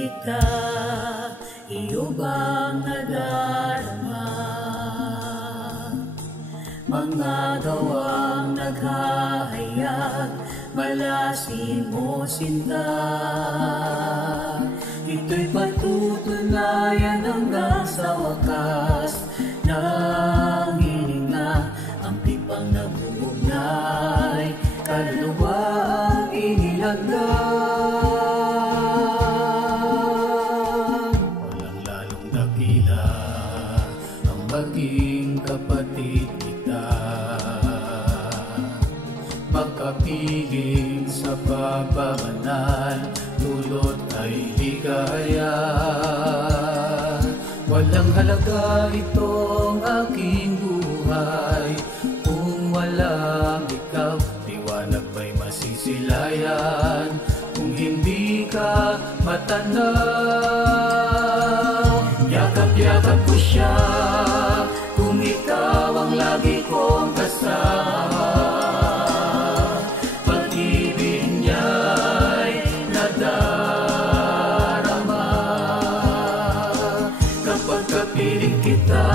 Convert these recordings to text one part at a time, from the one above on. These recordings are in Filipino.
Kita, iyo bang nadarama? Mga gawang naghahayag, malasin mo sinta. Ito'y patutunayan hanggang sa wakas ng hininga, ang pipang nabubugnay, kaluluwa ang inilagay. Maging kapatid kita, magkapiling sa pagpapanan, dulot ay ligaya. Walang halaga itong aking buhay kung walang ikaw, liwanag ba'y masisilayan kung hindi ka matanaw. Yakap-yakap ko siya kung ikaw ang lagi kong kasama. Pag-ibig niya'y nadarama. Kapag kapiling kita,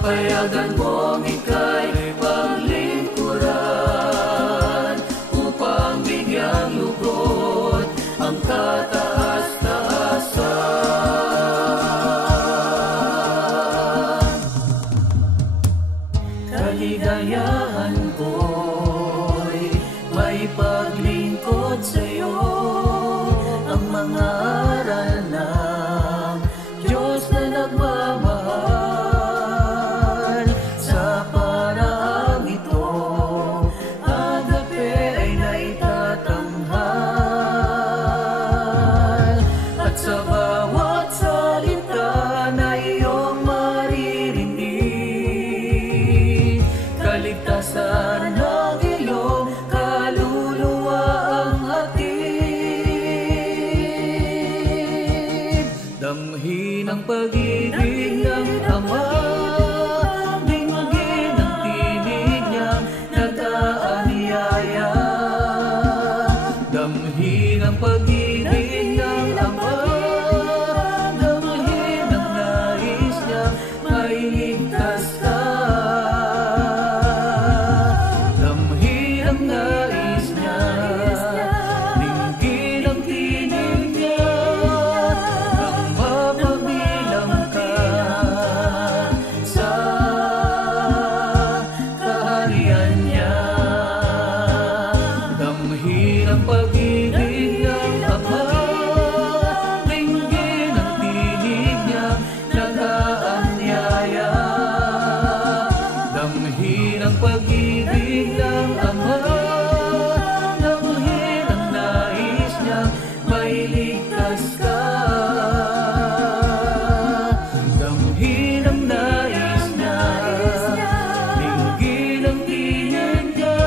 payagan mong ika'y paglingkuran upang bigyang lugod ang kataas-taasan. Kaligayahan ko'y may paglingkod sa'yo, ang mga aral ng Diyos na nagmamahal. Sa paraang ito, agape ay naitatanghal, at sa bawat salita na iyong maririnig, kaligtasan ng iyong kaluluwa ang hatid. Damhin ang pag-ibig ng Ama, dinggin ang tinig niyang nag-aanyaya. Damhin ang pag-ibig ng Ama, damhin ang nais niya, may ligtas ka. Ang pag-ibig ng Ama, dinggin ang tinig niya, nag-aanyaya. Damhin ang pag-ibig ng Ama, damhin ang nais niya, may ligtas ka. Damhin ang nais niya, dinggin ang tinig niya,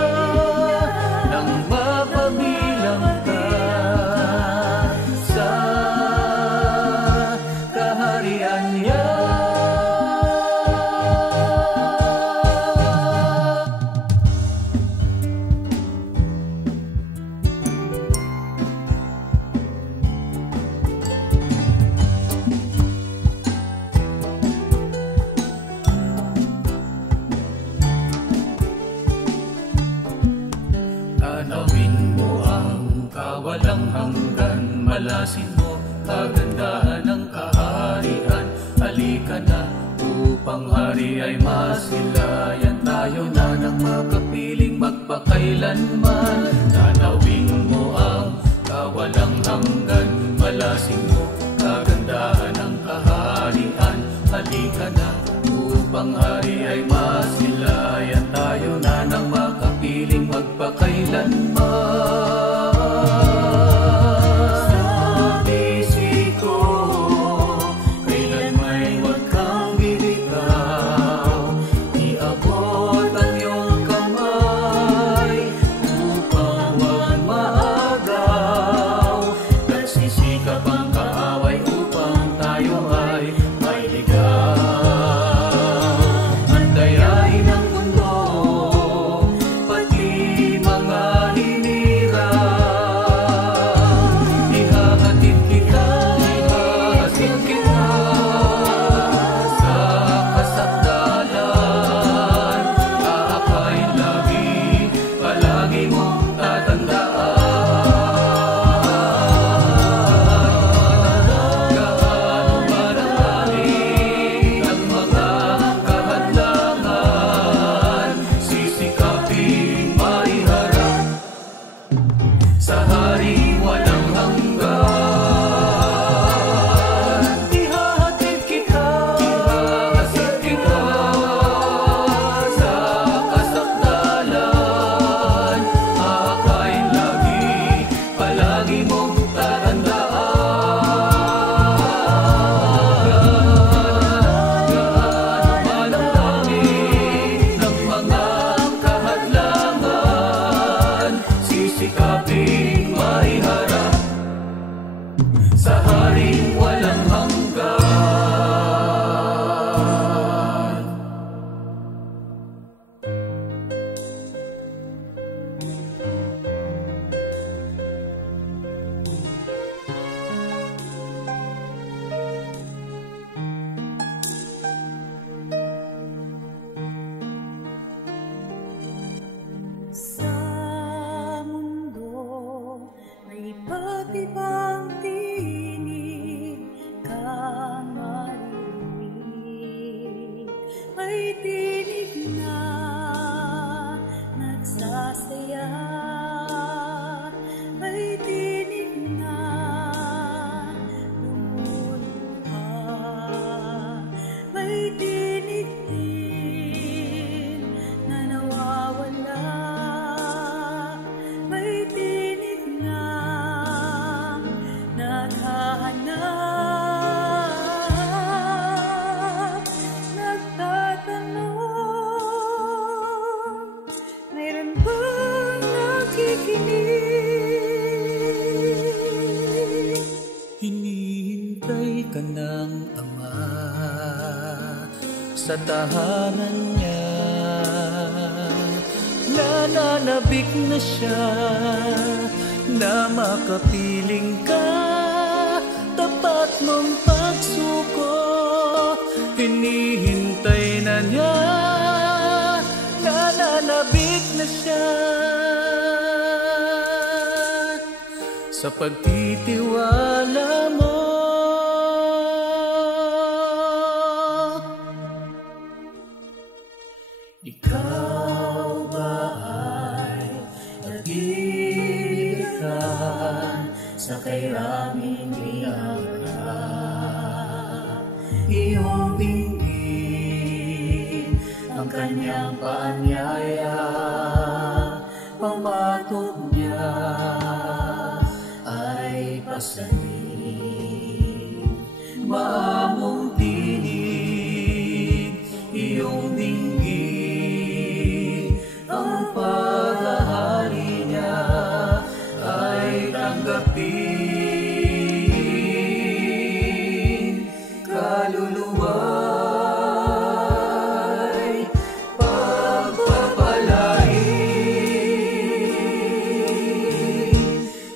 nang mapabilang ka sa kaharian niya. Tanawin mo ang kawalang hanggan, malasin mo kagandahan ng kaharian. Halika na upang hari ay masilayan, tayo na ng makapiling magpakailanman. Tanawin mo ang kawalang hanggan, malasin mo kagandahan ng kaharian. Halika na upang hari ay masilayan, tayo na ng makapiling magpakailanman. Sa bisig ko, kailan may huwag kang bibitaw. Iabot ang iyong kamay upang huwag maagaw. Nagsisikap ang kaaway upang tayo ay may ligaw. Ang dayain ng mundo, pati mga hinirang, ihahatid kita sa kasakdalan. Aakayin lagi, palagi mong tatandaan. Gaano marami ang mga kahadlangan, sisikapin maiharap sa haring walang hanggan. Ihahatid kita sa kasakdalan. Aakayin lagi, palagi mong tatandaan. Gaano man ang dami ng mga kahadlangan, sisikapin maiharap sa haring walang hanggan. Sa mundo may iba't ibang tinig kang maririnig. May tinig na nagsasaya, may tinig na lumuluha, may tinig din na nawawala, may tinig na naghahanap, nagtatanong, mayroon bang nakikinig? Hinihintay ka ng Ama sa tahanan niya. Nananabik na siya na makapiling ka. Tapat mong pagsuko, hinihintay na niya. Nananabik na siya sa pagtitiwala mo. Ikaw ba ay nag-iibigan sa kairaming biyaya? Iyong dinggin ang kanyang paanyaya, pamatok niya ay pasanin. Maamong tinig iyong dinggin, ang paghahari niya ay tanggapin. Kaluluwa'y pagpapalain.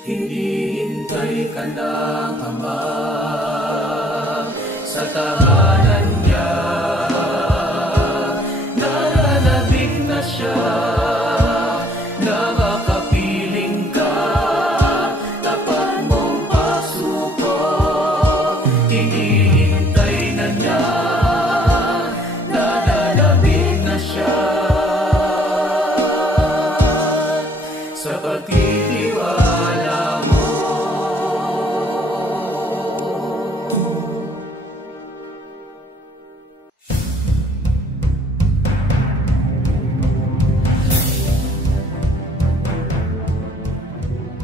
Hinihintay ka ng Ama sa tahanan niya. Nananabik na siya na makapiling ka. Tapat mong pagsuko, hinihintay na niya. Nananabik na siya sa pagtitiwala mo.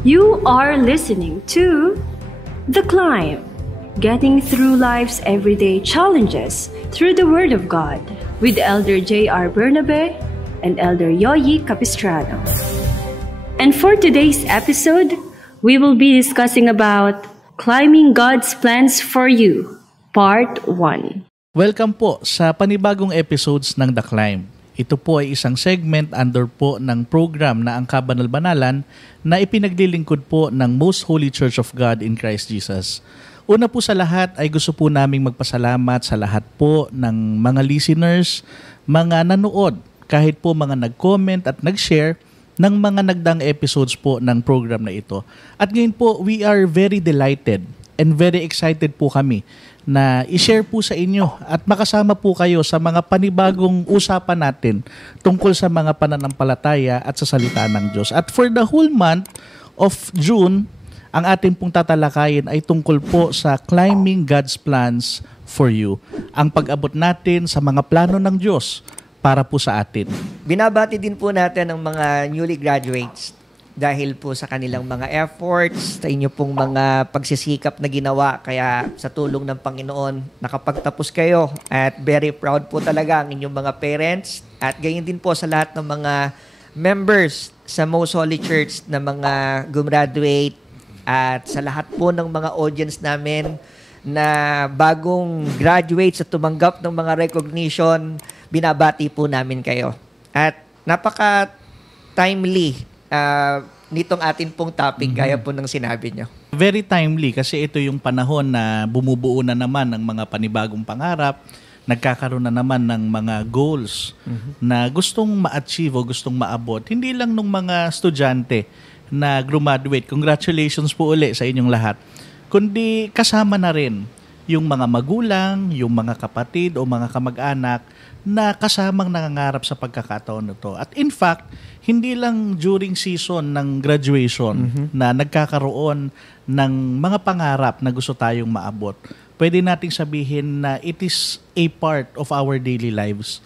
You are listening to The Climb, getting through life's everyday challenges through the Word of God with Elder J.R. Bernabe and Elder Yoyi Capistrano. And for today's episode, we will be discussing about Climbing God's Plans for You, Part 1. Welcome po sa panibagong episodes ng The Climb. Ito po ay isang segment under po ng program na ang Kabanal-Banalan na ipinaglilingkod po ng Most Holy Church of God in Christ Jesus. Una po sa lahat ay gusto po naming magpasalamat sa lahat po ng mga listeners, mga nanood, kahit po mga nag-comment at nag-share ng mga nagdaang episodes po ng program na ito. At ngayon po, we are very delighted and very excited po kami na i-share po sa inyo at makasama po kayo sa mga panibagong usapan natin tungkol sa mga pananampalataya at sa salita ng Diyos. At for the whole month of June, ang ating pong tatalakayin ay tungkol po sa Climbing God's Plans for You. Ang pag-abot natin sa mga plano ng Diyos para po sa atin. Binabati din po natin ang mga newly graduates dahil po sa kanilang mga efforts, sa inyo pong mga pagsisikap na ginawa. Kaya sa tulong ng Panginoon, nakapagtapos kayo. At very proud po talaga ang inyong mga parents. At gayon din po sa lahat ng mga members sa Most Holy Church na mga gumraduate. At sa lahat po ng mga audience namin na bagong graduates at tumanggap ng mga recognition, binabati po namin kayo. At napaka-timely nitong atin pong topic, gaya po ng sinabi nyo. Very timely kasi ito yung panahon na bumubuo na naman ng mga panibagong pangarap, nagkakaroon na naman ng mga goals na gustong ma-achieve o gustong maabot. Hindi lang ng mga estudyante na graduate. Congratulations po uli sa inyong lahat. Kundi kasama na rin yung mga magulang, yung mga kapatid o mga kamag-anak na kasamang nangangarap sa pagkakataon nito. At in fact, hindi lang during season ng graduation na nagkakaroon ng mga pangarap na gusto tayong maabot. Pwede nating sabihin na it is a part of our daily lives.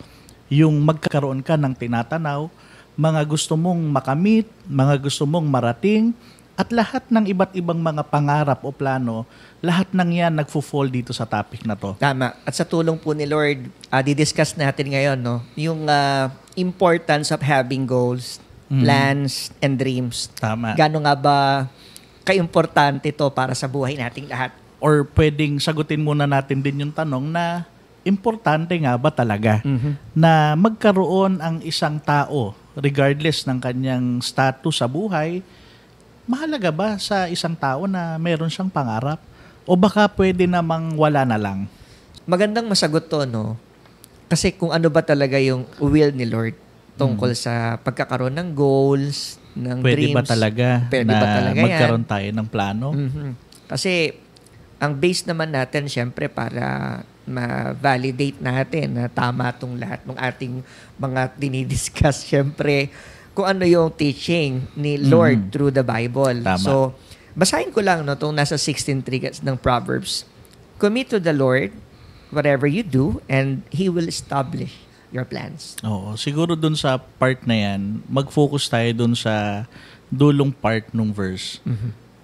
Yung magkakaroon ka ng tinatanaw, mga gusto mong makamit, mga gusto mong marating, at lahat ng iba't ibang mga pangarap o plano, lahat ng yan nagfo-fall dito sa topic na to. Tama. At sa tulong po ni Lord, didiscuss natin ngayon, no? Yung importance of having goals, plans, and dreams. Tama. Gano'n nga ba kaimportante ito para sa buhay nating lahat? Or pwedeng sagutin muna natin din yung tanong na importante nga ba talaga na magkaroon ang isang tao, regardless ng kanyang status sa buhay, mahalaga ba sa isang tao na meron siyang pangarap? O baka pwede namang wala na lang? Magandang masagot to, no? Kasi kung ano ba talaga yung will ni Lord tungkol sa pagkakaroon ng goals, ng Pwede dreams. ba talaga Pwede na ba talaga magkaroon tayo ng plano? Kasi ang base naman natin, syempre, para ma-validate natin na tama itong lahat ng ating mga dinidiscuss, syempre, kung ano yung teaching ni Lord through the Bible. Tama. So, basahin ko lang, no, itong nasa 16:3 ng Proverbs. Commit to the Lord whatever you do and He will establish your plans. Oo, siguro dun sa part na yan, mag-focus tayo dun sa dulong part ng verse.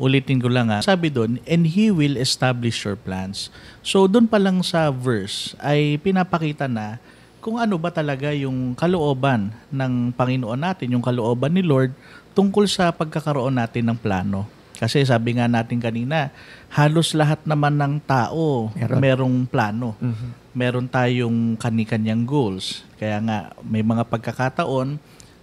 Ulitin ko lang sabi dun, and He will establish your plans. So dun pa lang sa verse ay pinapakita na kung ano ba talaga yung kalooban ng Panginoon natin, yung kalooban ni Lord tungkol sa pagkakaroon natin ng plano. Kasi sabi nga natin kanina, halos lahat naman ng tao merong plano. Meron tayong kani-kanyang goals. Kaya nga may mga pagkakataon,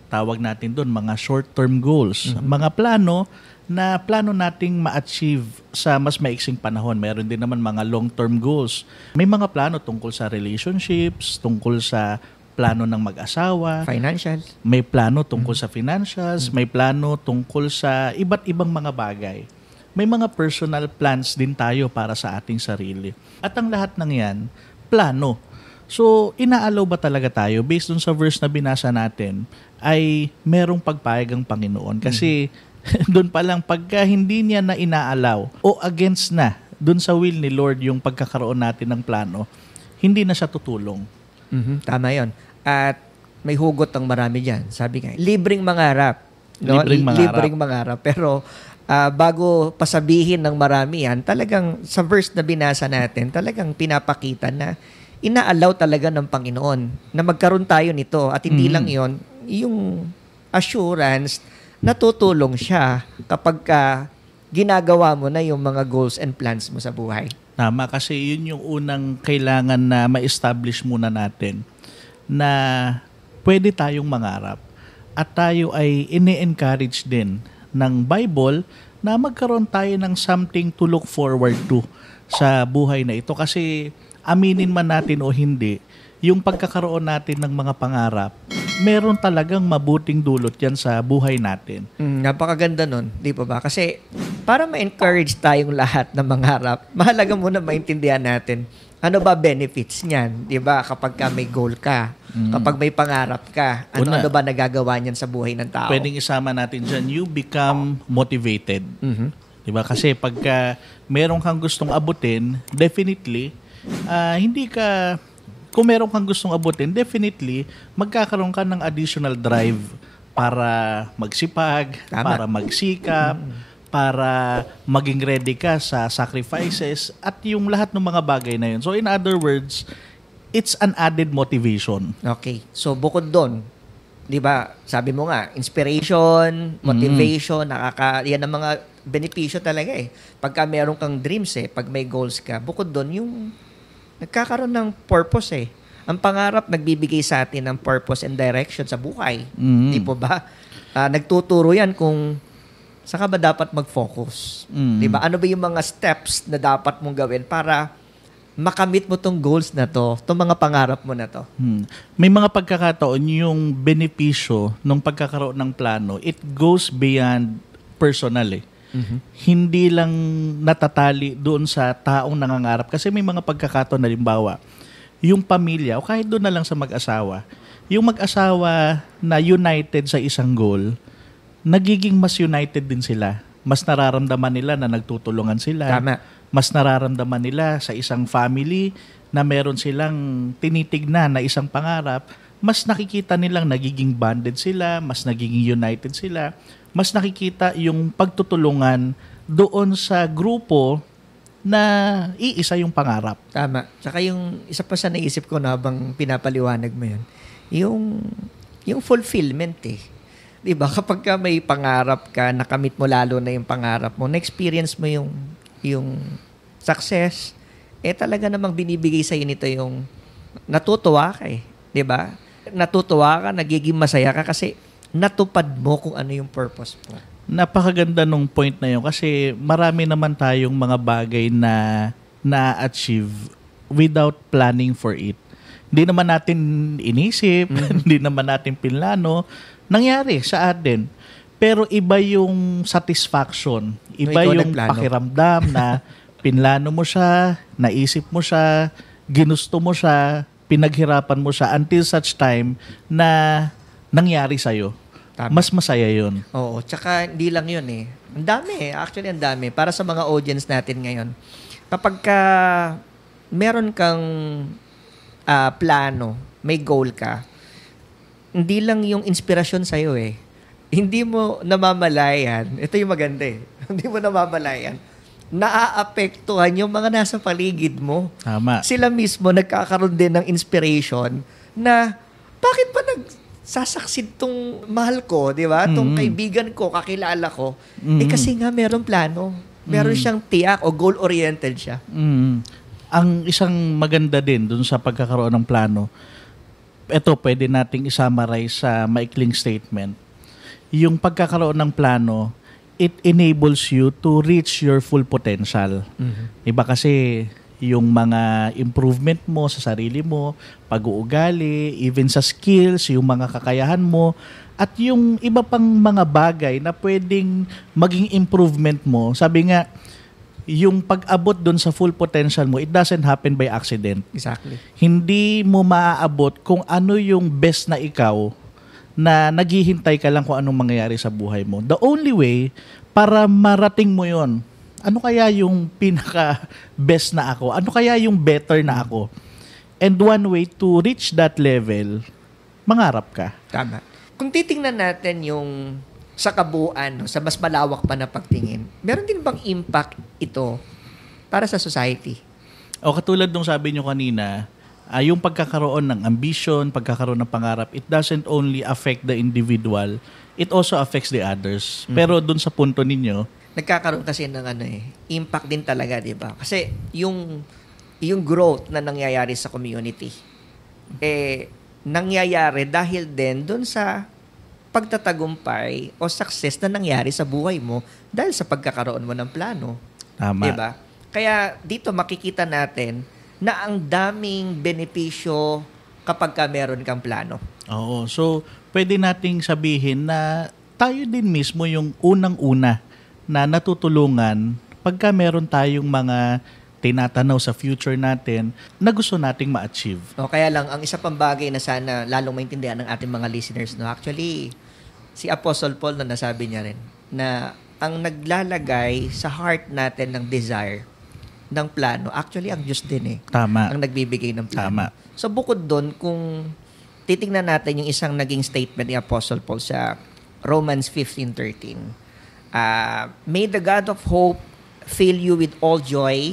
tawag natin doon mga short-term goals. Mga plano na plano nating ma-achieve sa mas maiksing panahon. Meron din naman mga long-term goals. May mga plano tungkol sa relationships, tungkol sa plano ng mag-asawa. Financials. May plano tungkol sa financials. May plano tungkol sa iba't ibang mga bagay. May mga personal plans din tayo para sa ating sarili. At ang lahat ng yan, plano. So, inaalaw ba talaga tayo, based dun sa verse na binasa natin, ay merong pagpayag ang Panginoon? Kasi doon pa lang, pagka hindi niya na inaalaw o against na doon sa will ni Lord yung pagkakaroon natin ng plano, hindi na siya tutulong. Tama yon. At may hugot ang marami dyan. Sabi nga, libreng mangarap. No? Libreng mangarap. Libreng mangarap. Pero bago pasabihin ng marami yan, talagang sa verse na binasa natin, talagang pinapakita na ina-allow talaga ng Panginoon na magkaroon tayo nito. At hindi lang yon, yung assurance na tutulong siya kapag ginagawa mo na yung mga goals and plans mo sa buhay. Tama, kasi yun yung unang kailangan na ma-establish muna natin na pwede tayong mangarap at tayo ay ini-encourage din ng Bible na magkaroon tayo ng something to look forward to sa buhay na ito. Kasi aminin man natin o hindi, yung pagkakaroon natin ng mga pangarap, meron talagang mabuting dulot yan sa buhay natin. Napakaganda nun, di pa ba? Kasi para ma-encourage tayong lahat na mangarap, mahalaga muna maintindihan natin ano ba benefits niyan, di ba? Kapag may goal ka, kapag may pangarap ka, ano ba nagagawa niyan sa buhay ng tao? Pwedeng isama natin dyan, you become motivated. Di ba? Kasi pagka meron kang gustong abutin, definitely, kung meron kang gustong abutin, definitely, magkakaroon ka ng additional drive para magsipag, para magsikap, para maging ready ka sa sacrifices at yung lahat ng mga bagay na yun. So in other words, it's an added motivation. Okay. So bukod doon, 'di ba? Sabi mo nga, inspiration, motivation, yan ang mga benepisyo talaga eh. Pagka meron kang dreams pag may goals ka, bukod doon yung nagkakaroon ng purpose Ang pangarap nagbibigay sa atin ng purpose and direction sa buhay. Di po ba? Nagtuturo yan kung saan ka ba dapat mag-focus. Di ba? Ano ba yung mga steps na dapat mong gawin para makamit mo tong goals na to, tong mga pangarap mo na to. May mga pagkakataon yung benepisyo ng pagkakaroon ng plano, it goes beyond personal Hindi lang natatali doon sa taong nangangarap. Kasi may mga pagkakataon, halimbawa, yung pamilya, o kahit doon na lang sa mag-asawa, yung mag-asawa na united sa isang goal, nagiging mas united din sila. Mas nararamdaman nila na nagtutulungan sila. Tama. Mas nararamdaman nila sa isang family na meron silang tinitignan na isang pangarap. Mas nakikita nilang nagiging bonded sila, mas nagiging united sila. Mas nakikita yung pagtutulungan doon sa grupo na iisa yung pangarap. Tama. Tsaka yung isa pa sa naisip ko na habang pinapaliwanag mo yun, yung fulfillment Diba? Kapag ka may pangarap ka, nakamit mo lalo na yung pangarap mo, na-experience mo yung success, talaga namang binibigay sa'yo nito yung natutuwa ka Diba? Natutuwa ka, nagiging masaya ka kasi natupad mo kung ano yung purpose mo. Napakaganda nung point na yun kasi marami naman tayong mga bagay na na-achieve without planning for it. Hindi naman natin inisip, hindi naman natin pinlano, nangyari sa atin. Pero iba yung satisfaction, iba yung pakiramdam na pinlano mo siya, naisip mo siya, ginusto mo siya, pinaghirapan mo siya until such time na nangyari sa'yo. Tama. Mas masaya yun. Oo, tsaka hindi lang yun Ang dami actually ang dami. Para sa mga audience natin ngayon, kapag meron kang plano, may goal ka, hindi lang yung inspirasyon sa'yo Hindi mo namamalayan. Ito yung maganda Hindi mo namamalayan. Naaapektuhan yung mga nasa paligid mo. Tama. Sila mismo nagkakaroon din ng inspiration na bakit pa nagsasaksid tong mahal ko, di ba? Tong kaibigan ko, kakilala ko. Kasi nga meron plano. Meron siyang tiyak o goal-oriented siya. Ang isang maganda din dun sa pagkakaroon ng plano, ito pwede nating isummarize sa maikling statement. Yung pagkakaroon ng plano, it enables you to reach your full potential. Iba kasi yung mga improvement mo sa sarili mo, pag-uugali, even sa skills, yung mga kakayahan mo, at yung iba pang mga bagay na pwedeng maging improvement mo. Sabi nga, yung pag-abot doon sa full potential mo, it doesn't happen by accident. Exactly. Hindi mo maaabot kung ano yung best na ikaw na naghihintay ka lang kung anong mangyayari sa buhay mo. The only way para marating mo yon, ano kaya yung pinaka-best na ako? Ano kaya yung better na ako? And one way to reach that level, mangarap ka. Tama. Kung titingnan natin yung sa kabuuan, no, sa mas malawak pa na pagtingin, meron din bang impact ito para sa society? O katulad nung sabi nyo kanina, yung pagkakaroon ng ambition, pagkakaroon ng pangarap, it doesn't only affect the individual, it also affects the others. Pero dun sa punto ninyo, Nagkakaroon kasi ng impact din talaga, di ba? Kasi yung growth na nangyayari sa community, nangyayari dahil din dun sa pagtatagumpay o success na nangyari sa buhay mo dahil sa pagkakaroon mo ng plano. tama. Diba? Kaya dito makikita natin na ang daming benepisyo kapag ka meron kang plano. Oo. So, pwede nating sabihin na tayo din mismo yung unang-una na natutulungan pagka meron tayong mga tinatanaw sa future natin na gusto nating ma-achieve. No, kaya lang, ang isa pang bagay na sana lalong maintindihan ng ating mga listeners, no, actually, si Apostle Paul na nasabi niya rin na ang naglalagay sa heart natin ng desire, ng plano, actually, ang Diyos din Tama. ang nagbibigay ng plano. Tama. So, bukod doon, kung titingnan natin yung isang naging statement ni Apostle Paul sa Romans 15:13, may the God of hope fill you with all joy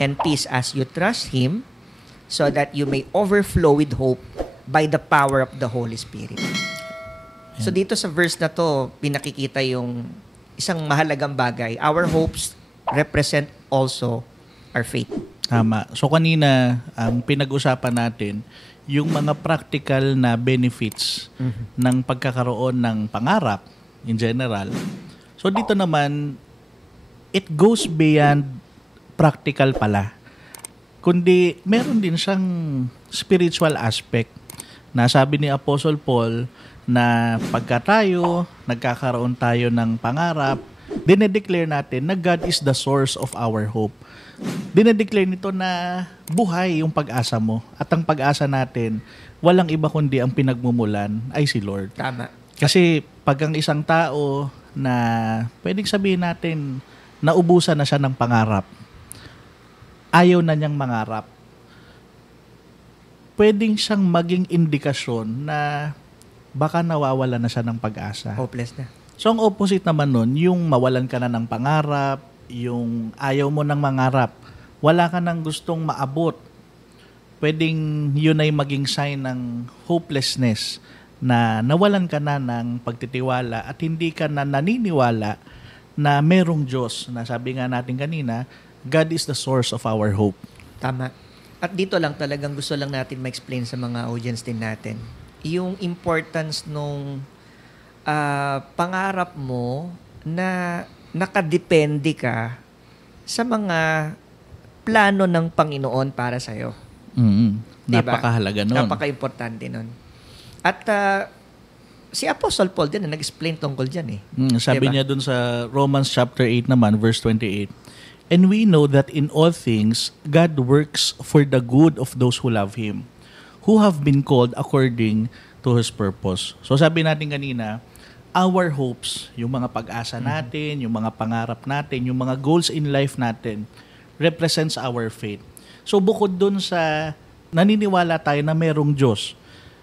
and peace as you trust Him, so that you may overflow with hope by the power of the Holy Spirit. So dito sa verse na to, pinakikita yung isang mahalagang bagay. Our hopes represent also our faith. Tama. So kanina, ang pinag-usapan natin, yung mga practical na benefits ng pagkakaroon ng pangarap in general. So dito naman, it goes beyond practical pala. Kundi meron din siyang spiritual aspect na sabi ni Apostle Paul na pagka tayo, nagkakaroon tayo ng pangarap, dinedeclare natin na God is the source of our hope. Dinedeclare nito na buhay yung pag-asa mo. At ang pag-asa natin, walang iba kundi ang pinagmumulan ay si Lord. Tama. Kasi pag ang isang tao na pwedeng sabihin natin naubusan na siya ng pangarap, ayaw na niyang mangarap, pwedeng siyang maging indikasyon na baka nawawala na siya ng pag-asa. Hopeless na. So ang opposite naman nun, yung mawalan ka na ng pangarap, yung ayaw mo ng mangarap, wala ka nang gustong maabot, pwedeng yun ay maging sign ng hopelessness, na nawalan ka na ng pagtitiwala at hindi ka na naniniwala na merong Diyos, na sabi nga natin kanina, God is the source of our hope. Tama. At dito lang talagang gusto lang natin ma-explain sa mga audience din natin yung importance nung pangarap mo na nakadepende ka sa mga plano ng Panginoon para sa'yo. Diba? Napakahalaga nun. Napaka-importante nun. At si Apostle Paul din na nag-explain tungkol dyan Sabi diba? niya dun sa Romans chapter 8 naman, verse 28, "And we know that in all things, God works for the good of those who love Him, who have been called according to His purpose." So sabi natin kanina, our hopes, yung mga pag-asa natin, yung mga pangarap natin, yung mga goals in life natin, represents our faith. So bukod dun sa naniniwala tayo na merong Diyos,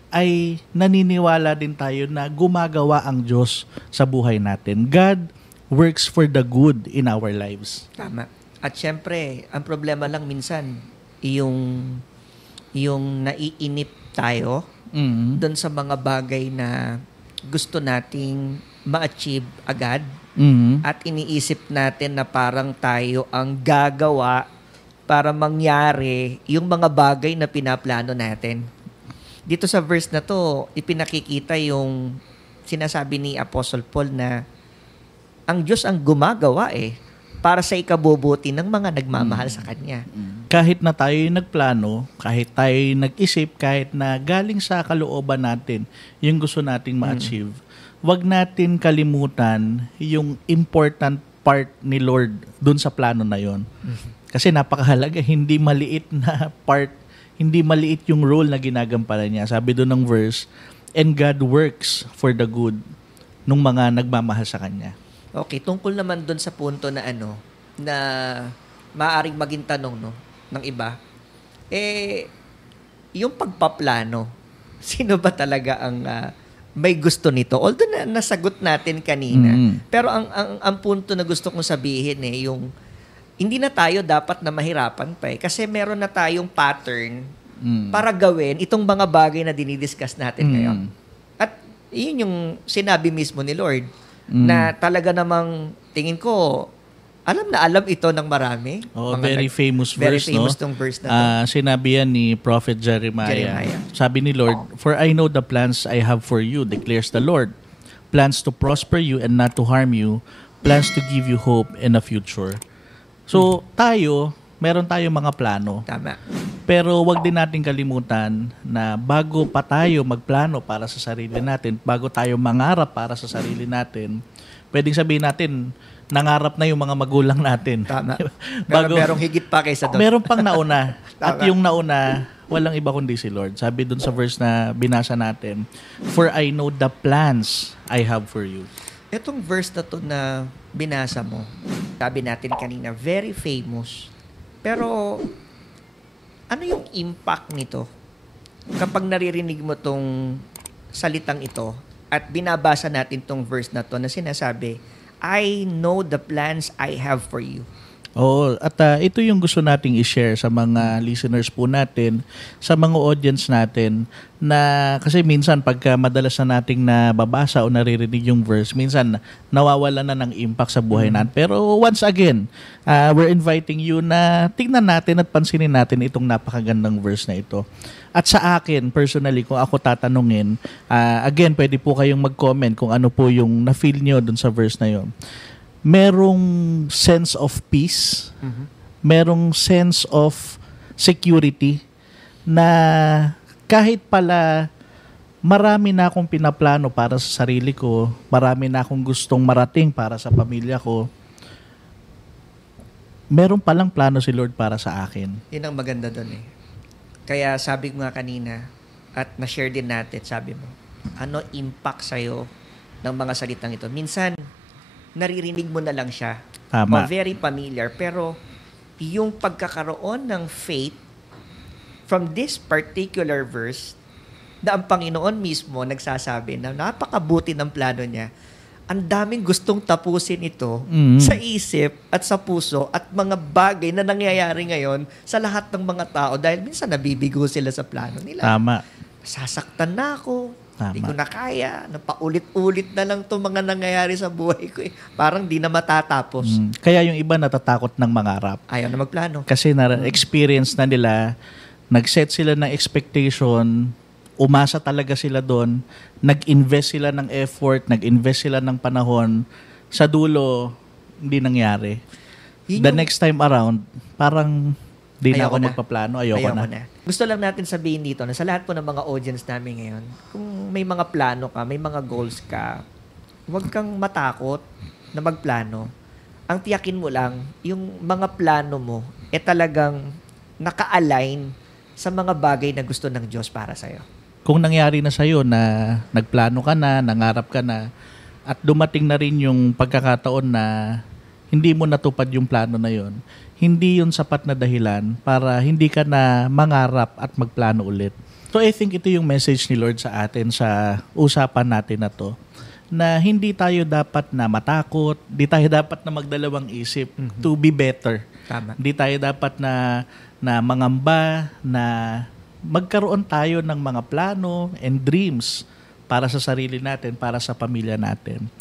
ay naniniwala din tayo na gumagawa ang Diyos sa buhay natin. God works for the good in our lives. Tama. At syempre, ang problema lang minsan, yung naiinip tayo doon sa mga bagay na gusto nating ma-achieve agad at iniisip natin na parang tayo ang gagawa para mangyari yung mga bagay na pinaplano natin. Dito sa verse na to, ipinakikita yung sinasabi ni Apostle Paul na ang Diyos ang gumagawa para sa ikabubuti ng mga nagmamahal sa Kanya. Kahit na tayo nagplano, kahit tayo nag-isip, kahit na galing sa kalooban natin yung gusto nating ma-achieve, wag natin kalimutan yung important part ni Lord dun sa plano na yon. Kasi napakahalaga, hindi maliit na part, hindi maliit yung role na ginagampanan niya. Sabi doon ng verse, "And God works for the good nung mga nagmamahal sa Kanya." Okay, tungkol naman doon sa punto na na maaaring maging tanong ng iba, yung pagpaplano, sino ba talaga may gusto nito. Although nasagot natin kanina. Mm. Pero ang punto na gusto kong sabihin yung hindi na tayo dapat na mahirapan pa kasi meron na tayong pattern para gawin itong mga bagay na dinidiscuss natin ngayon. At yun yung sinabi mismo ni Lord na talaga namang tingin ko alam ito ng marami. Oh, very famous verse, very famous no? tong verse na to. Sinabi yan ni Prophet Jeremiah. Sabi ni Lord, "For I know the plans I have for you, declares the Lord. Plans to prosper you and not to harm you, plans to give you hope and a future." So, meron tayong mga plano. Tama. Pero wag din natin kalimutan na bago pa tayo magplano para sa sarili natin, bago tayo mangarap para sa sarili natin, pwedeng sabihin natin, nangarap na yung mga magulang natin. Tama. Pero merong higit pa kaysa doon. Meron pang nauna. At yung nauna, walang iba kundi si Lord. Sabi dun sa verse na binasa natin, "For I know the plans I have for you." Itong verse na to na binasa mo, sabi natin kanina, very famous. Pero, ano yung impact nito kapag naririnig mo tong salitang ito at binabasa natin tong verse na to na sinasabi, "I know the plans I have for you." Oo, at ito yung gusto nating i-share sa mga listeners po natin, sa mga audience natin, na kasi minsan pagka madalas na nating nababasa o naririnig yung verse, minsan nawawala na ng impact sa buhay natin. Pero once again, we're inviting you na tingnan natin at pansinin natin itong napakagandang verse na ito. At sa akin, personally, kung ako tatanungin, again, pwede po kayong mag-comment kung ano po yung na-feel nyo dun sa verse na yun. Merong sense of peace, merong sense of security na kahit pala marami na akong pinaplano para sa sarili ko, marami na akong gustong marating para sa pamilya ko, meron palang plano si Lord para sa akin. Yun ang maganda doon Kaya sabi ko nga kanina, at na-share din natin, sabi mo, ano impact sa'yo ng mga salitang ito? Minsan, naririnig mo na lang siya. Tama. O very familiar. Pero, yung pagkakaroon ng faith from this particular verse, na ang Panginoon mismo nagsasabi na napakabuti ng plano niya, ang daming gustong tapusin ito sa isip at sa puso at mga bagay na nangyayari ngayon sa lahat ng mga tao dahil minsan nabibigo sila sa plano nila. Tama. Sasaktan na ako. Tama. Hindi ko na kaya. Napaulit-ulit na lang itong mga nangyayari sa buhay ko. Parang di na matatapos. Kaya yung iba natatakot ng mangarap. Ayaw na magplano. Kasi na-experience na nila, nag-set sila ng expectation, umasa talaga sila doon, nag-invest sila ng effort, nag-invest sila ng panahon, sa dulo, hindi nangyari. The next time around, parang di na ako magpaplano, ayoko na. Gusto lang natin sabihin dito na sa lahat po ng mga audience namin ngayon, kung may mga plano ka, may mga goals ka, huwag kang matakot na magplano. Ang tiyakin mo lang, yung mga plano mo, talagang naka-align sa mga bagay na gusto ng Diyos para sa'yo. Kung nangyari na sa'yo na nagplano ka na, nangarap ka na, at dumating na rin yung pagkakataon na hindi mo natupad yung plano na yon, hindi yun sapat na dahilan para hindi ka na mangarap at magplano ulit. So I think ito yung message ni Lord sa atin sa usapan natin na to, na hindi tayo dapat na matakot, hindi tayo dapat na magdalawang isip to be better. Tama. Hindi tayo dapat na mangamba, na magkaroon tayo ng mga plano and dreams para sa sarili natin, para sa pamilya natin.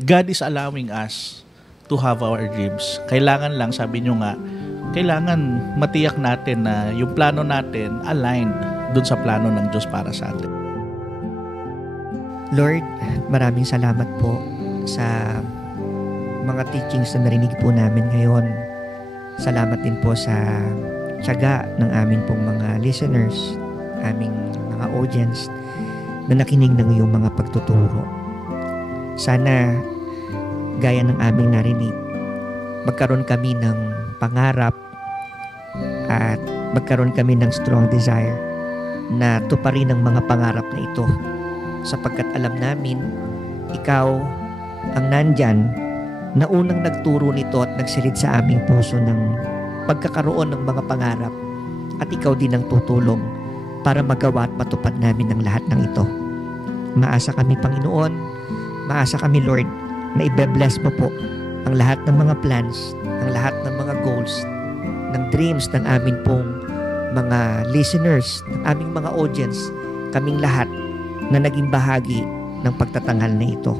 God is allowing us to have our dreams. Kailangan lang, sabi nyo nga, kailangan matiyak natin na yung plano natin aligned dun sa plano ng Diyos para sa atin. Lord, maraming salamat po sa mga teachings na narinig po namin ngayon. Salamat din po sa tiyaga ng amin pong mga listeners, aming mga audience na nakinig ng iyong mga pagtuturo. Sana, gaya ng aming narinig, magkaroon kami ng pangarap at magkaroon kami ng strong desire na tuparin ang mga pangarap na ito sapagkat alam namin, ikaw ang nandyan na unang nagturo nito at nagsilid sa aming puso ng pagkakaroon ng mga pangarap at ikaw din ang tutulong para magawa at matupad namin ang lahat ng ito. Maasa kami, Panginoon. Maasa kami, Lord, na ibe-bless mo po ang lahat ng mga plans, ang lahat ng mga goals, ng dreams ng amin pong mga listeners, ng aming mga audience, kaming lahat na naging bahagi ng pagtatanghal na ito.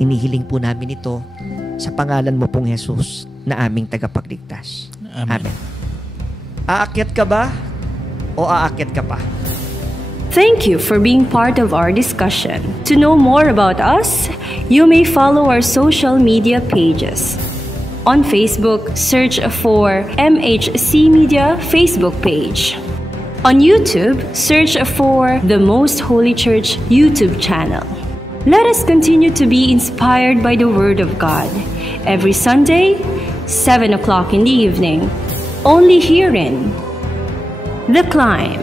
Inihiling po namin ito sa pangalan mo pong Jesus na aming tagapagligtas. Amen. Aakyat ka ba o aakyat ka pa? Thank you for being part of our discussion. To know more about us, you may follow our social media pages. On Facebook, search for MHC Media Facebook page. On YouTube, search for the Most Holy Church YouTube channel. Let us continue to be inspired by the Word of God. Every Sunday, 7 o'clock in the evening, only here in The Climb.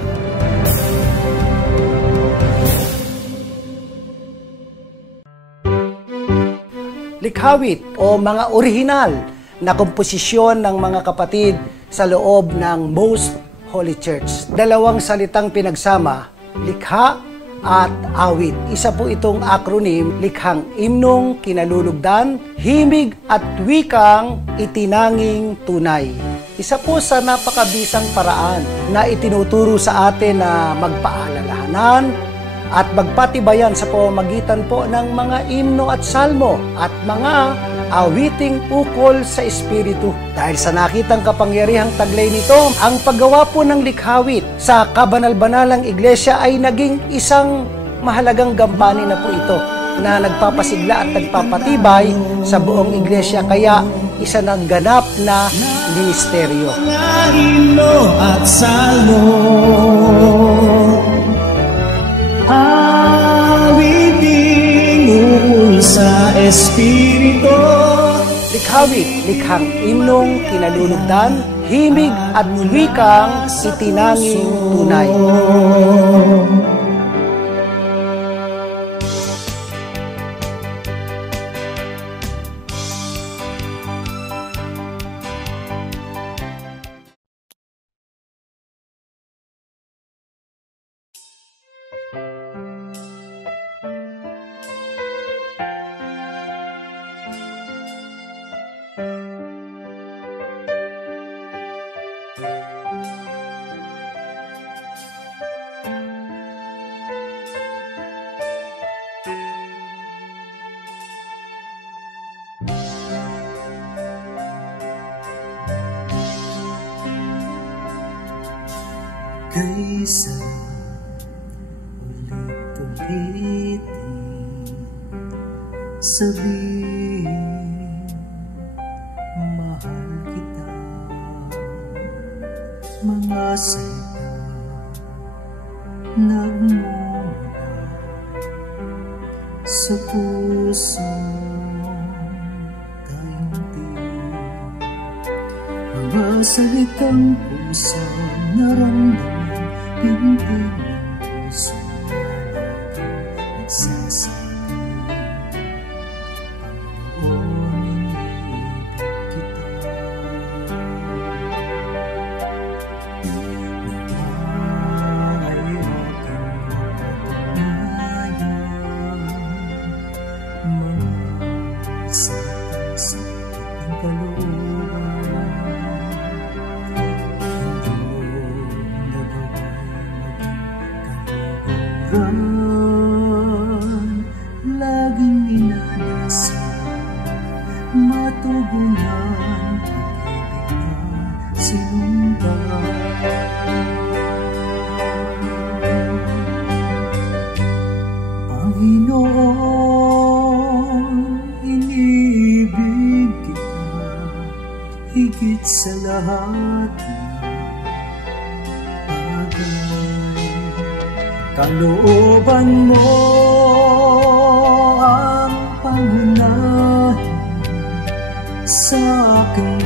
Likhawit o mga orihinal na komposisyon ng mga kapatid sa loob ng Most Holy Church. Dalawang salitang pinagsama, likha at awit. Isa po itong acronym, likhang imnong kinalulugdan, himig at wikang itinanging tunay. Isa po sa napakabisang paraan na itinuturo sa atin na magpaalalahanan at magpatibayan sa pamamagitan po ng mga imno at salmo at mga awiting ukol sa Espiritu. Dahil sa nakitang kapangyarihang taglay nito, ang paggawa po ng likhawit sa kabanal-banalang iglesia ay naging isang mahalagang gampanin na po ito na nagpapasigla at nagpapatibay sa buong iglesia. Kaya isa ng ganap na ministeryo. Himno at salmo, awiting ukol sa Espiritu. Likhawit, likhang imnong kinalulugdan, himig at wikang itinanging tunay. Kaysa ulit-ulitin sabihin, mahal kita, mga salita nagmumula sa puso daigdig, mga salitang pusang naramdaman. Pintig ng puso natin nagsasabi, Panginoon, iniibig kita. Nawa ay ating mapatunayan, mga salitang sakit ng kalooban. Laging inanasa, matugunan, pag-ibig na sinundan. Panginoon, iniibig kita, higit sa lahat ng bagay. Kalooban mo ang pangunahin sa aking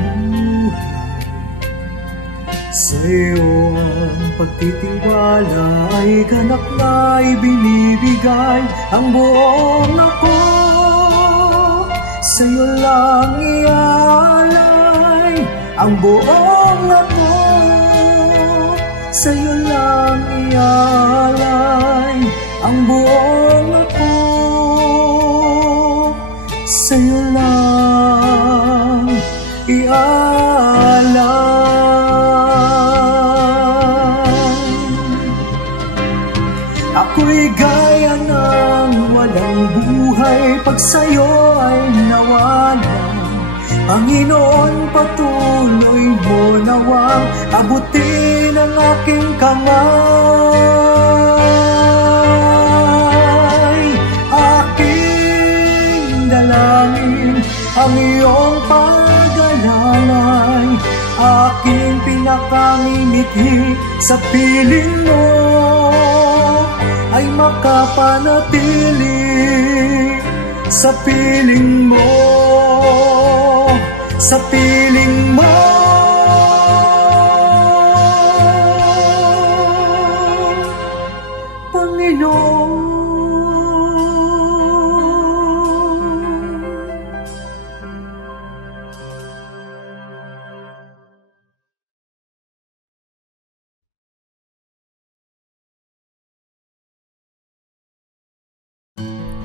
buhay. Sa iyo ang pagtitiwala ay ganap na ibinibigay. Ang buong ako sa iyo lang ialay. Ang buong ako sa iyo lang ialay. Ang buong ako Ako'y gaya ng walang buhay pag sa'yo ay nawalan. Panginoon, patuloy mo nawang abutin ang aking kamay. Aking dalangin ang iyong pag-alalay, aking pinakamimithi sa piling mo ay makapanatili sa piling mo, sa piling mo. Panginoon,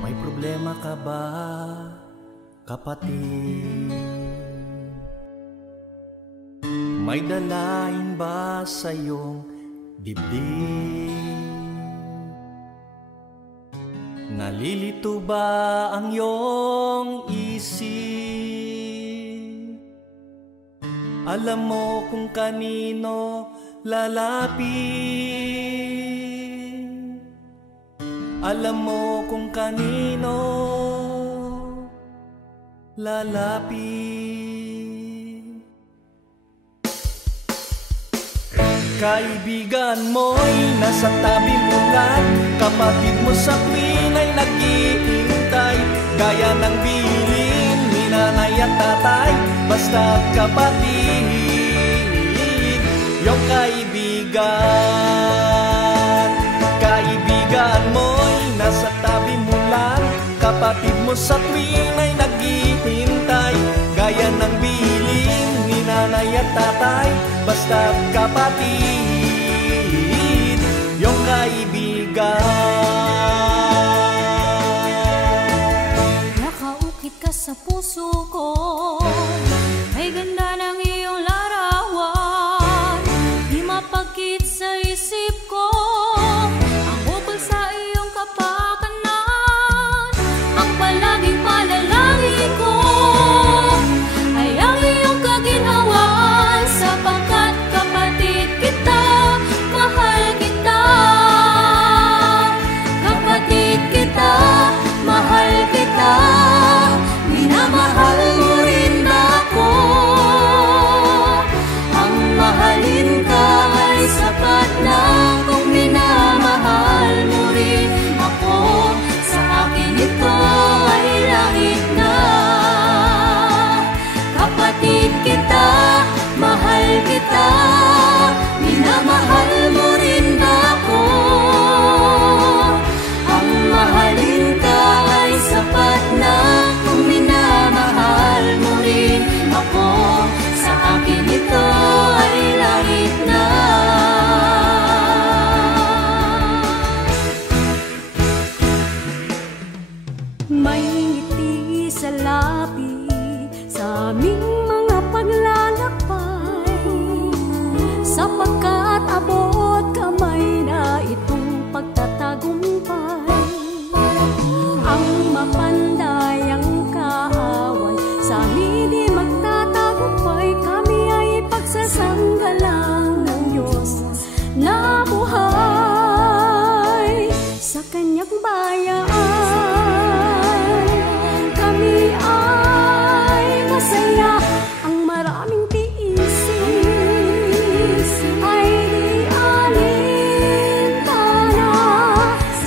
may problema ka ba, kapatid? May dalahin ba sa iyong dibdib? Nalilito ba ang iyong isip? Alam mo kung kanino lalapit? Alam mo kung kanino lalapit? Kaibigan mo'y nasa tabi mo lang, kapatid mo sa tuwin ay naghihintay, gaya ng bilin ni nanay at tatay, basta kapatid, yung kaibigan. Kaibigan mo'y nasa tabi mo lang, kapatid mo sa tuwin ay naghihintay, gaya ng bilin ni nanay at tatay, basta kapatid, yung kaibigan. Nakaukit ka sa puso ko, ay ganda ng iyong larawan, di mapagkit sa isip ko ang bukol sa iyong kapakanan. Ang palaging panalangin ko ay ang iyong kaginhawaan, sapagkat kapatid kita, mahal kita. Kapatid kita, mahal kita. Minamahal mo rin ako. Ang mahalin ka ay sapat na kung minamahal mo rin ako. Sa akin ito ay langit na. Kapatid kita, mahal kita. Minamahal mo rin ako. Ang mahalin ka ay sapat na kung minamahal mo rin ako. Sa akin ito ay langit na. May ngiti sa labi sa aming mga paglalakbay, sapagkat abot kamay na itong pagtatagumpay. Ang mapandayang kaaway sa amin di magtatagumpay, kami ay pagsasanggalang ng Diyos na buhay sa kanyang bayan. Kami ay masaya, ang maraming tiisin ay di alintana,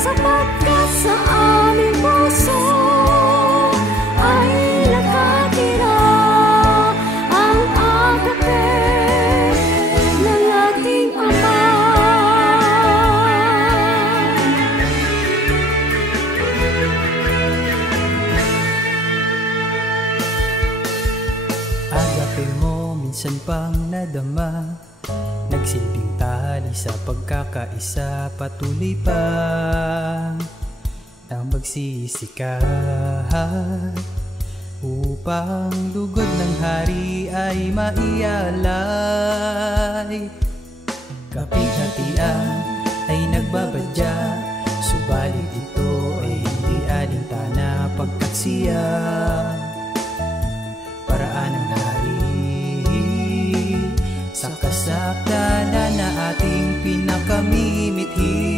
sapagkat sa aming puso ay nakatira ang agape ng ating Ama. Agape mo minsan pang nadama, nagsilbing tali sa pagkakaisa, patuloy pa ang magsisikat upang lugod ng hari ay maialay. Kapinhatian ay nagbabadya, Subalit ito ay hindi alintana pagkat siya paraan ng hari sa kasakdalan na ating pinakamimithi.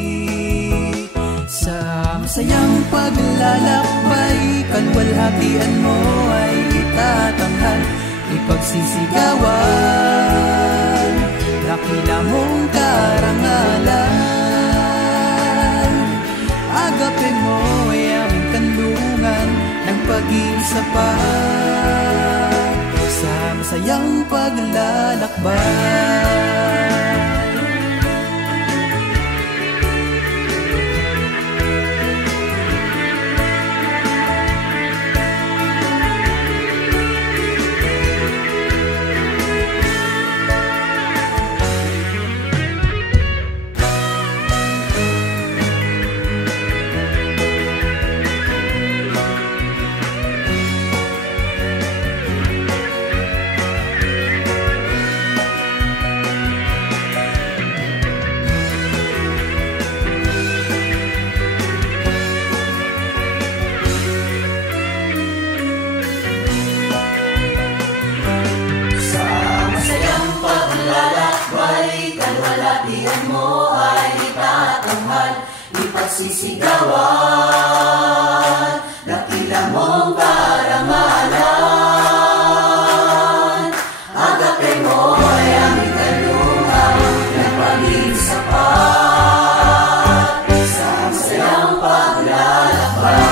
Sa masayang paglalakbay, kalwalhatian mo ay itatanghal, ipagsisigawan, dakila mong karangalan. Agape mo ay aming kanlungan ng pag-iisa pa sa masayang paglalakbay. Sisigawan, dakila mong karangalan. Agape mo ay aming kalungan ng pag-iisa pa sa masayang paglalakbay.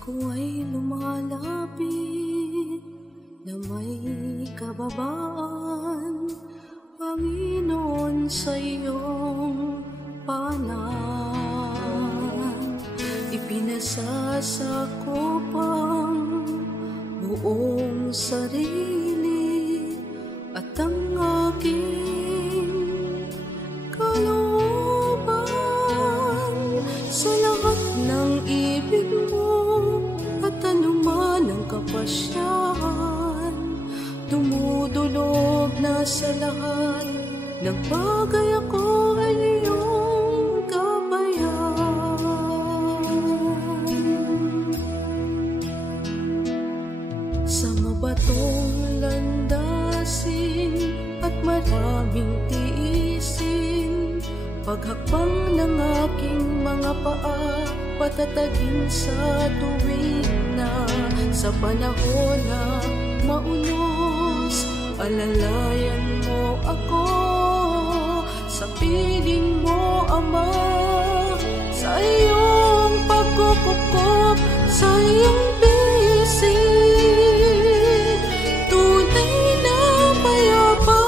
Ako ay lumalapit na may kababaan, Panginoon, sa iyong panan. Ipinasasakupang buong sarili at ang aking kalooban sa lahat ng ibig mo at anuman ang kapasyahan. Dumudulog na sa lahat ng bagay, ako ay iyong gabayan. Sa mabatong landasin at maraming tiisin, paghakbang ng aking mga paa, patatagin sa tuwing na sa panahon na maunos, alalayan mo ako sa piling mo, Ama, sa iyong pagkukupkop, sa iyong bisig, tunay na payapa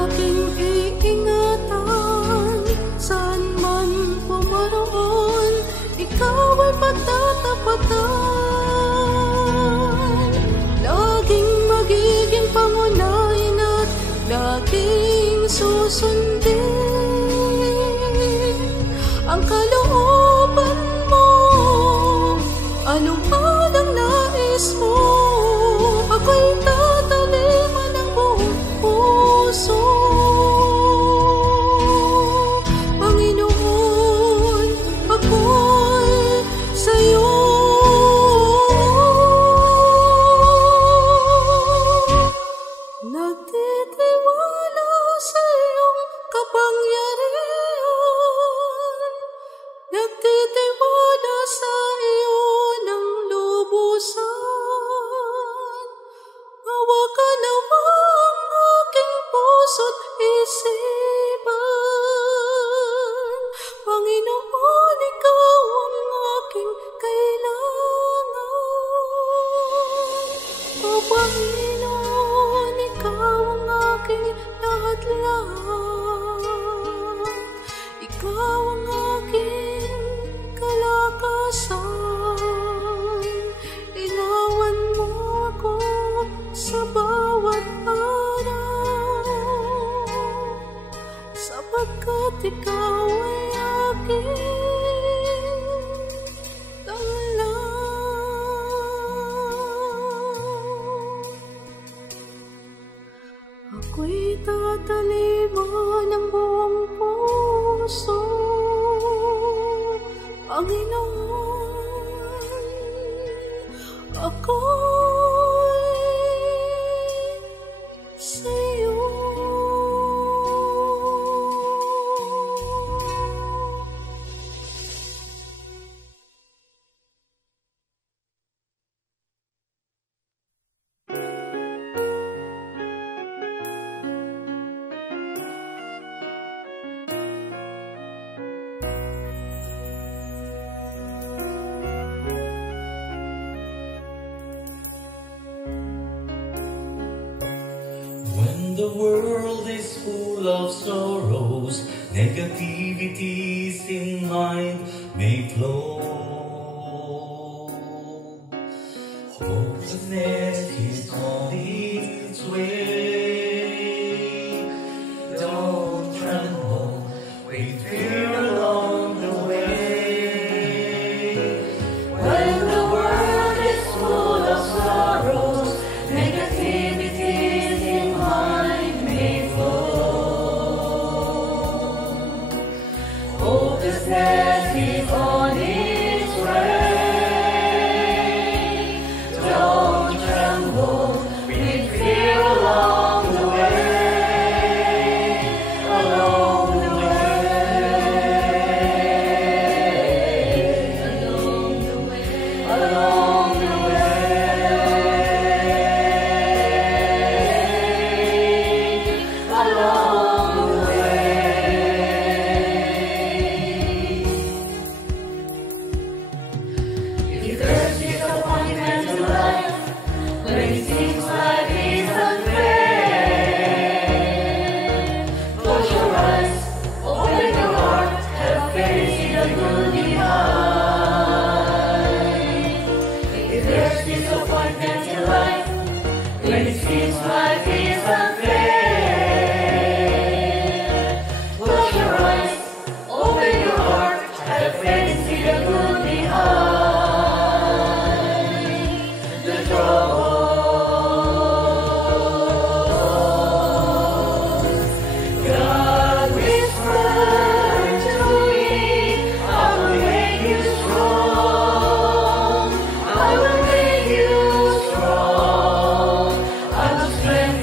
aking iingatan. Saan man pumaroon, ikaw ay patatapatan. Magiging pangunahin at laging susundin. ang kalooban mo. Ano man ang nais mo, ako'y tataliman ng buong puso. Panginoon, ako'y sa'yo. Nagtitiwala sa iyong kapangyarihan, nagtitiwala sa iyo ng lubusan. Hawakan nawa ang aking puso't isipan. Panginoon, ikaw ang aking kailangan. O Panginoon, ikaw ang aking lahat-lahat. Ikaw ang aking kalakasan. Ilawan mo ako sa bawat araw, sapagkat ikaw ay aking tanglaw. Ako'y tataliman ng buong puso, Panginoon, ako'y sa'yo. When the world is full of sorrows, negativities in mind may flow. Hopelessness is on its way. Don't tremble, with fear along the way. When the world is full of sorrows, negativities in mind may flow. Hopelessness is on its way. Don't tremble, with fear along the way. Along the way. Along the way. Along the way. Along the way. If there's disappointment in life, when it seems like it's unfair, close your eyes, open your heart, have faith in the good behind. If there's disappointment in life, when it seems like it's unfair, close your eyes, open your heart, have faith in the good behind the troubles. God whispered to me, I will make you strong. I will make you strong. I will strengthen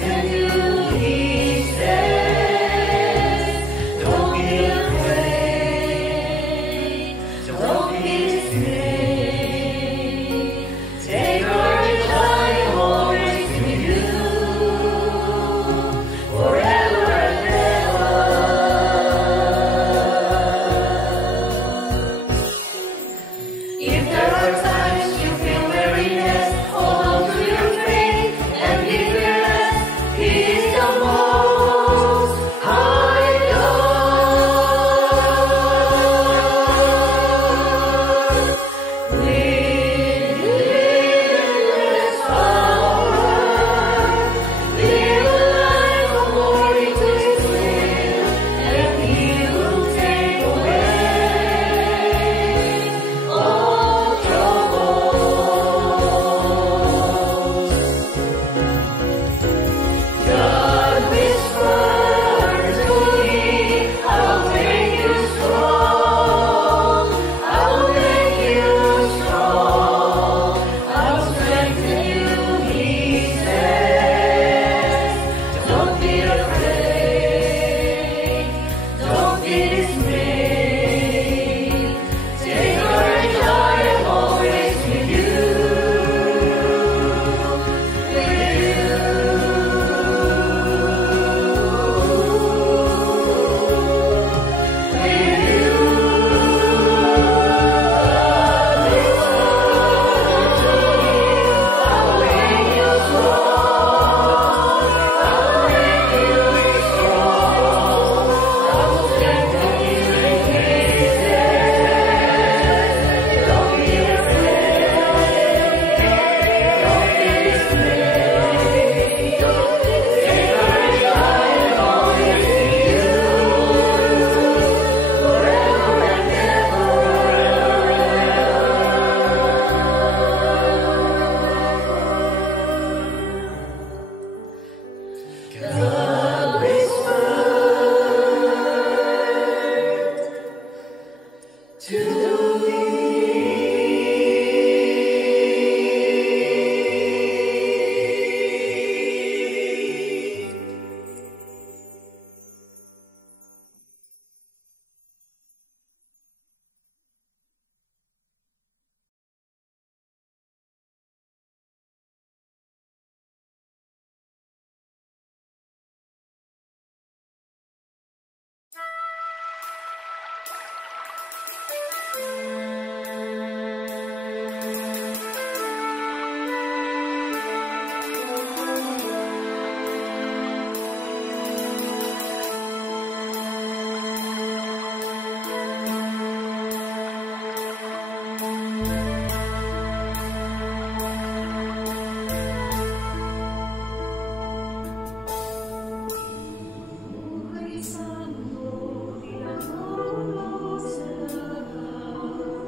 Buhay sa mundo, tinatulog sa lahat.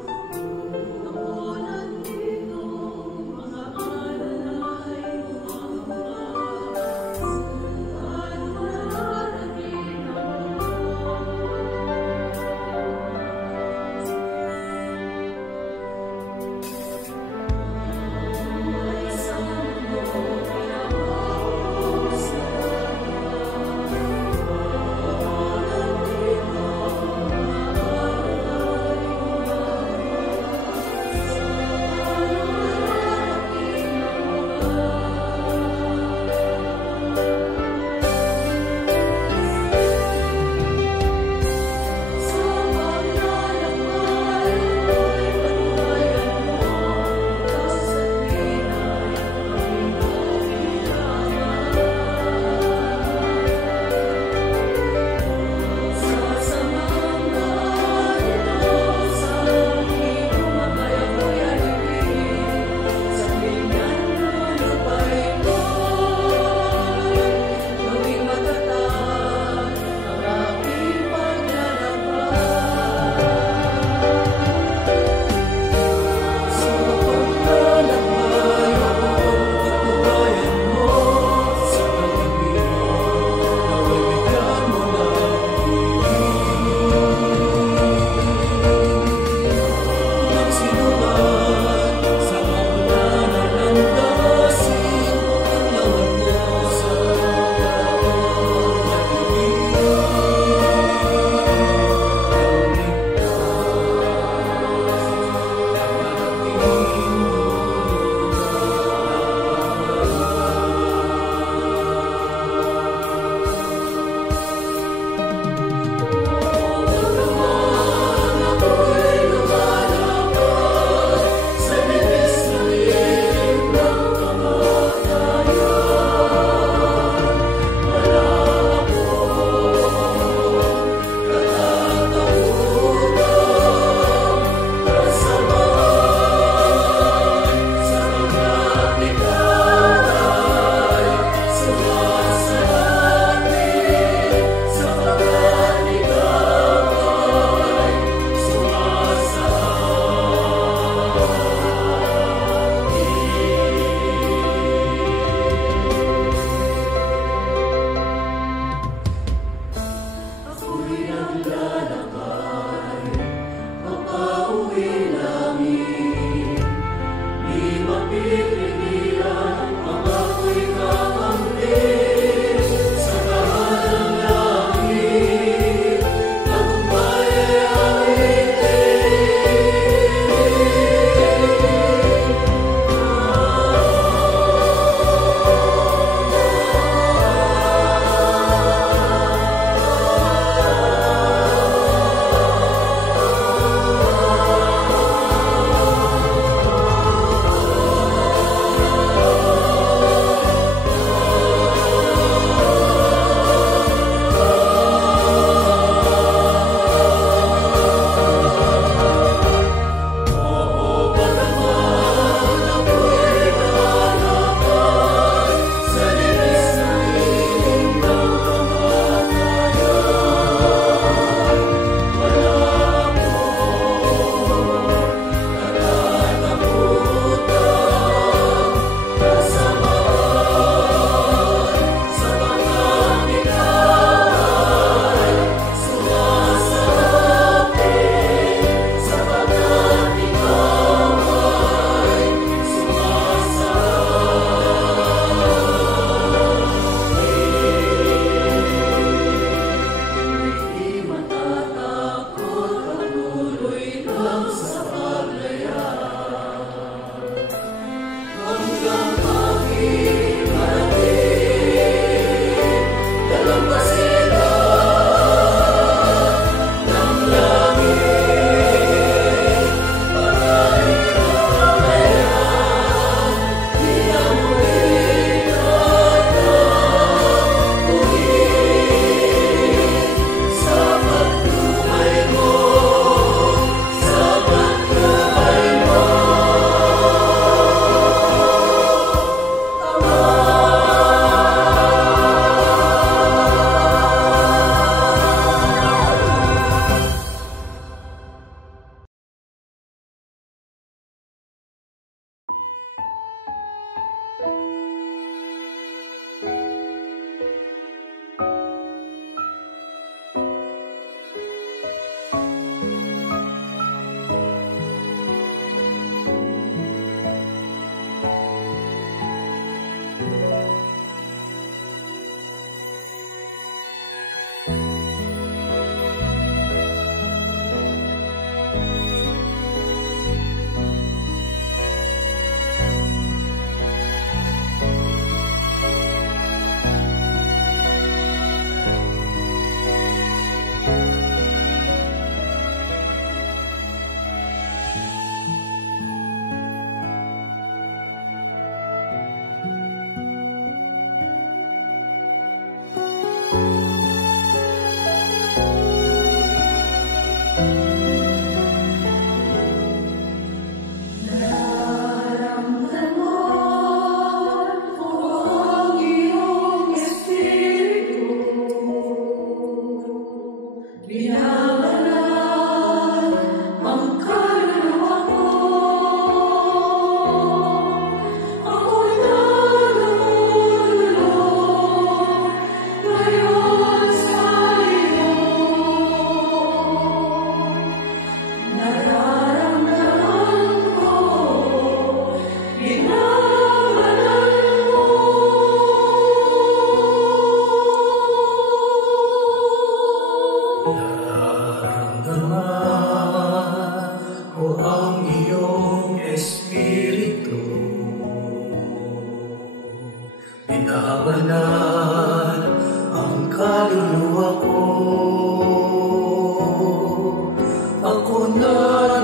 Ako na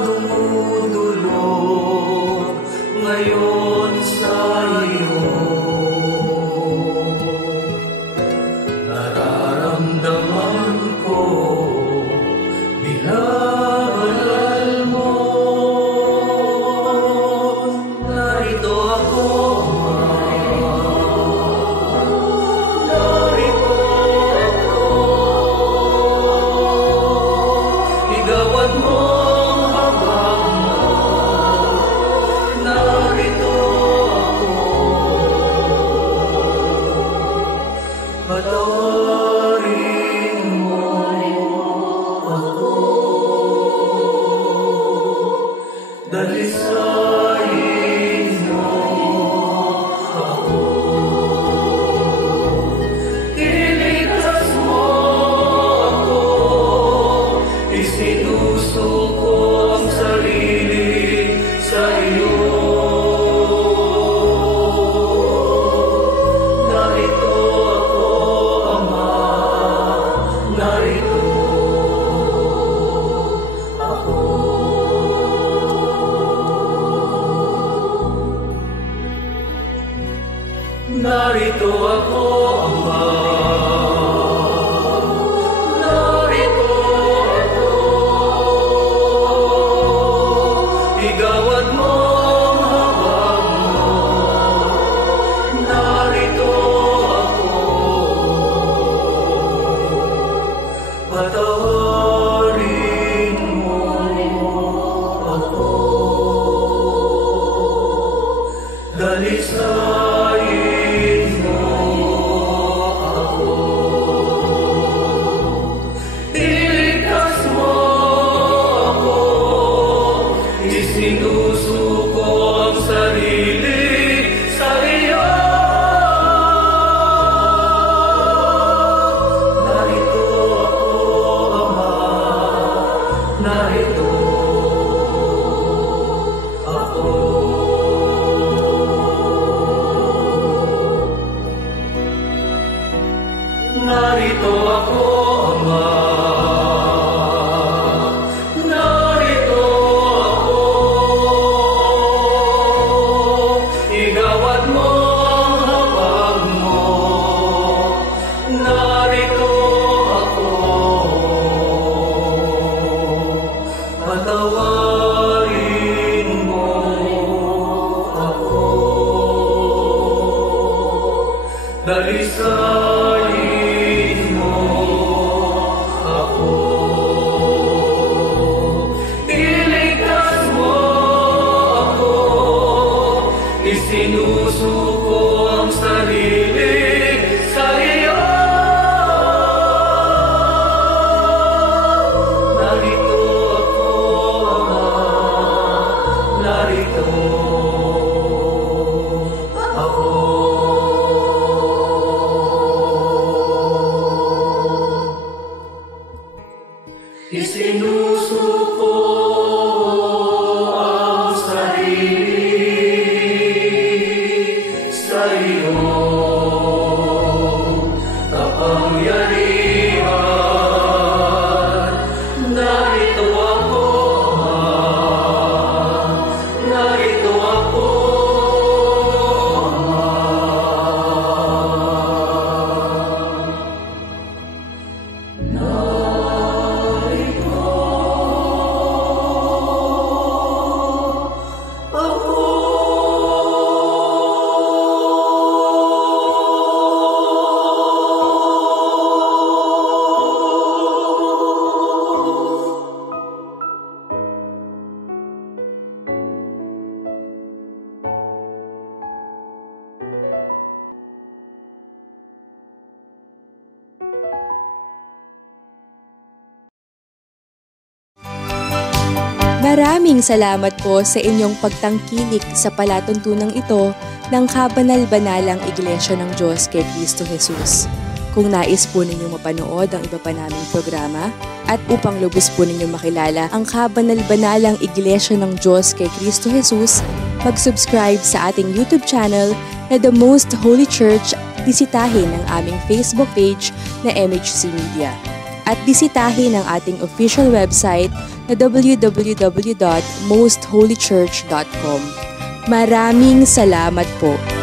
dumudulog ngayon sa iyo. Nararamdaman ko binabal mo. Narito ako, narito ako. Igawad mo habang narito ako. Patawarin mo ako. Dalisayin mo ako. Iligtas mo ako. Isinusuko ang sarili sa iyo. Narito ako, Ama. Narito ako. Narito ako, Ama. Narito ako. Igawad mo ang habag mo. Narito ako. Patawarin mo ako. Dalisayin mo ako. Iligtas mo ako. Isinusuko ang sarili sa iyo. Narito ako, Ama. Narito ako. Narito ako, Ama. Narito ako. Igawad mo ang habag mo. Narito ako. Patawarin mo ako. Dalisayin mo ako. Iligtas mo ako. Isinusuko ang sarili sa iyo. Narito ako, Ama. Narito ako. Isinusuko ang sarili sa iyo. Kapangyarihan, narito ako, Ama. Narito ako, Ama. Maraming salamat po sa inyong pagtangkilik sa palatuntunang ito ng Kabanal-Banalang Iglesia ng Diyos kay Cristo Jesus. Kung nais po ninyong mapanood ang iba pa naming programa at upang lubos po ninyong makilala ang Kabanal-Banalang Iglesia ng Diyos kay Cristo Jesus, mag-subscribe sa ating YouTube channel na The Most Holy Church bisitahin ang aming Facebook page na MHC Media. At bisitahin ang ating official website na www.mostholychurch.com. Maraming salamat po.